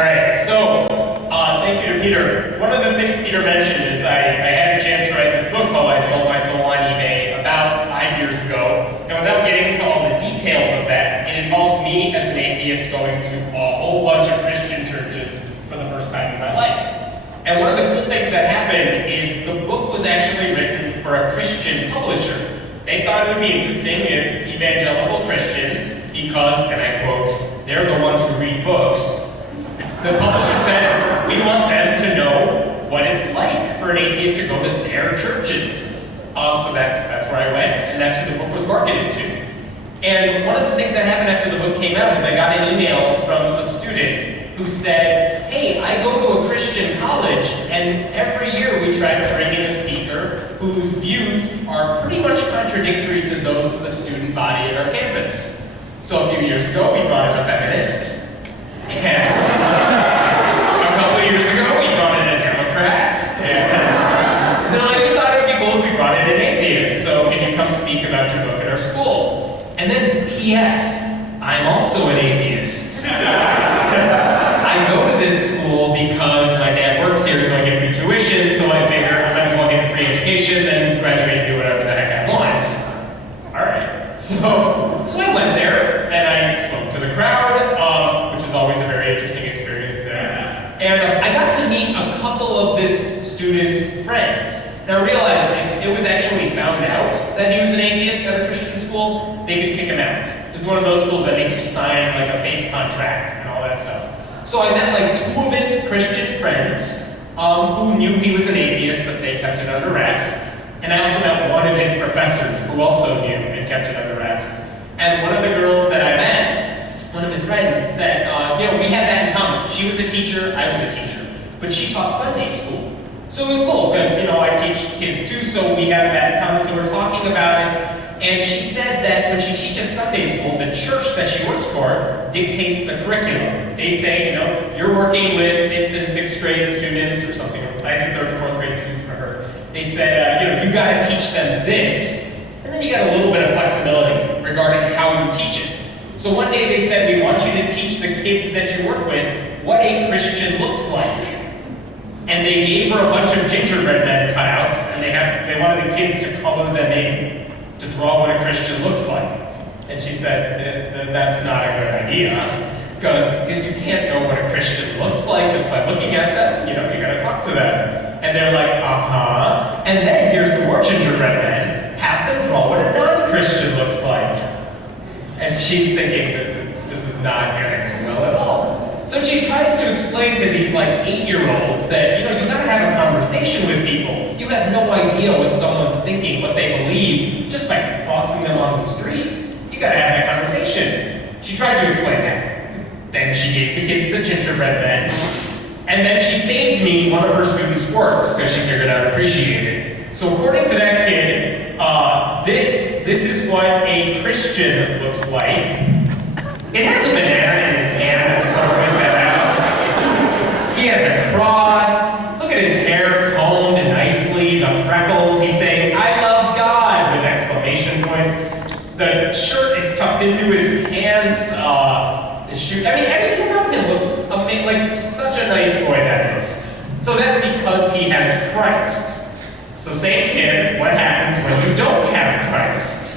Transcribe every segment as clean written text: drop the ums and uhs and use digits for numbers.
right, so thank you to Peter. One of the things Peter mentioned is I had a chance to write this book called I Sold My Soul on eBay about 5 years ago. And without getting into all the details of that, it involved me as an atheist going to a whole bunch of Christian churches for the first time in my life. And one of the cool things that happened is the book was actually written for a Christian publisher. They thought it would be interesting if evangelical Christians, because, and I quote, they're the ones who read books, the publisher said, we want them to know what it's like for an atheist to go to their churches. So that's where I went, and that's who the book was marketed to. And one of the things that happened after the book came out is I got an email from a student who said, hey, I go to a Christian college, and every year we try to bring in a speaker whose views are pretty much contradictory to those of the student body at our campus. So a few years ago, we brought in a feminist. And a couple of years ago, we brought in a Democrat. And they're like, we thought it would be cool if we brought in an atheist. So can you come speak about your book at our school? And then, P.S., I'm also an atheist. I go to this school because my dad works here, so I get free tuition, so I figure I might as well get a free education, then graduate and do whatever the heck I want. Alright, so I went there, and I spoke to the crowd, which is always a very interesting experience there. And I got to meet a couple of this student's friends. Now I realized if it was actually found out that he was an atheist at a Christian school, they could kick him out. This is one of those schools that makes you sign like a faith contract and all that stuff. So I met like two of his Christian friends who knew he was an atheist, but they kept it under wraps. And I also met one of his professors who also knew and kept it under wraps. And one of the girls that I met, one of his friends, said, we had that in common. She was a teacher, I was a teacher, but she taught Sunday school. So it was cool, because, I teach kids too, so we have that in common, so we're talking about it. And she said that when she teaches Sunday school, the church that she works for dictates the curriculum. They say, you're working with 5th and 6th grade students or something, I think 3rd and 4th grade students for her. They said, you gotta teach them this, and then you got a little bit of flexibility regarding how you teach it. So one day they said, we want you to teach the kids that you work with what a Christian looks like. And they gave her a bunch of gingerbread men cutouts, and they wanted the kids to color them in to draw what a Christian looks like. And she said, that's not a good idea, because you can't know what a Christian looks like just by looking at them. You gotta talk to them. And they're like, uh-huh. And then here's some more gingerbread men. Have them draw what a non-Christian looks like. And she's thinking, this is not gonna go well at all. So she tries to explain to these 8-year-olds that, you gotta have a conversation with people. You have no idea what someone's thinking, what they believe, just by crossing them on the street. You gotta have that conversation. She tried to explain that. Then she gave the kids the gingerbread men. And then she saved me one of her students' works, because she figured I'd appreciate it. So according to that kid, this is what a Christian looks like. It has a banana in his hand, I just want to point that out. He has a cross. Look at his hair combed nicely, the freckles. He's saying, I love God, with exclamation points. The shirt is tucked into his pants. The shoe, everything about him looks amazing, like such a nice boy that is. So that's because he has Christ. So same kid, what happens when you don't have Christ?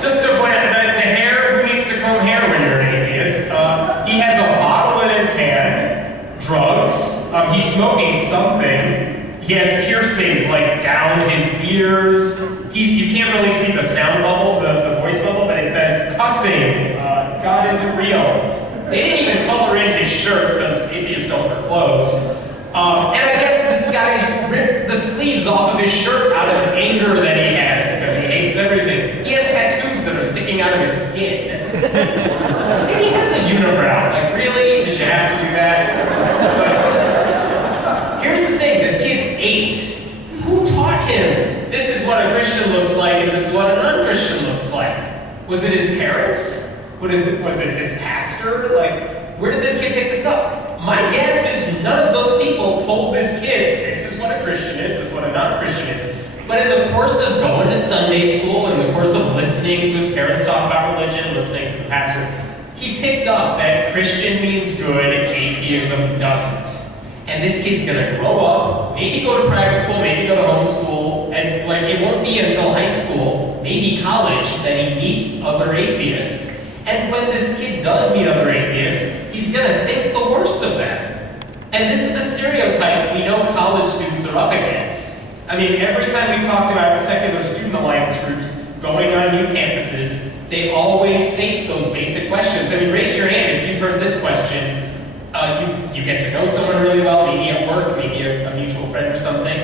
Just to point out that the hair, who needs to comb hair when you're an atheist? He has a bottle in his hand, drugs, he's smoking something, he has piercings down his ears, you can't really see the sound bubble, the voice bubble, but it says cussing, God isn't real. They didn't even color in his shirt because atheists don't wear clothes. And I guess this guy ripped the sleeves off of his shirt out of anger that he has, because he hates everything. He has tattoos that are sticking out of his skin. And he has a unibrow. Really? Did you have to do that? But here's the thing, this kid's 8. Who taught him this is what a Christian looks like and this is what a non-Christian looks like? Was it his parents? Was it his pastor? Where did this kid pick this up? My guess is none of those people told this kid, this is what a Christian is, this is what a non-Christian is. But in the course of going to Sunday school, in the course of listening to his parents talk about religion, pastor, he picked up that Christian means good, atheism doesn't. And this kid's gonna grow up, maybe go to private school, maybe go to homeschool, and like it won't be until high school, maybe college, that he meets other atheists. And when this kid does meet other atheists, he's gonna think the worst of them. And this is the stereotype we know college students are up against. I mean, every time we've talked about secular student alliance groups going on new campuses, they always face those basic questions. I mean, raise your hand if you've heard this question. You get to know someone really well, maybe at work, maybe a mutual friend or something,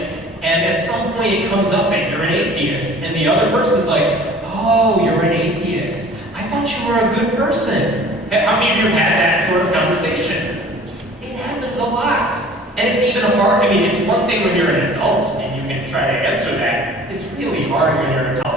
and at some point it comes up that you're an atheist, and the other person's like, oh, you're an atheist. I thought you were a good person. How many of you have had that sort of conversation? It happens a lot. And it's even hard, I mean, it's one thing when you're an adult and you can try to answer that. It's really hard when you're a